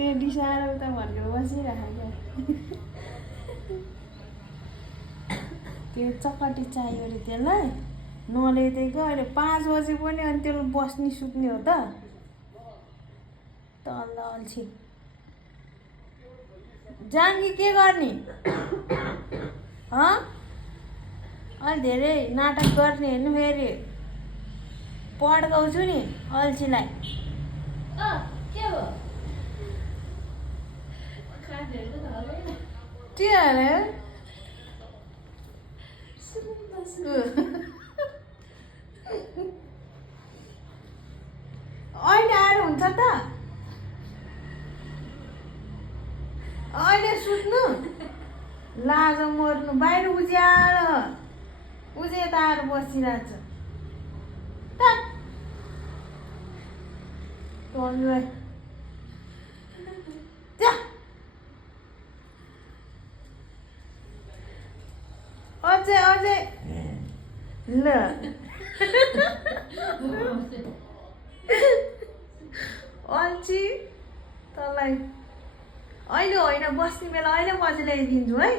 त्यो डिसाएर उता भनेर बसिरहेको त्यो चकटी चाहियो अरे त्यसलाई नल्याइदिएको अहिले 5 बजे पनि अनि त्यसले बस्ने सुत्ने हो त अल्छी जाङ्गी के गर्ने अलि धेरै नाटक गर्ने हेर्नु फेरि पड्काउँछु नि अल्छीलाई के हो के अरे अहिले आएर हुन्छ त अहिले सुत्नु लाज मर्नु बाहिर उज्यालो त आएर बसिरहेछ अझै ल अल्छी तँलाई अहिले होइन बस्ने बेला अहिले ल्याइदिन्छु है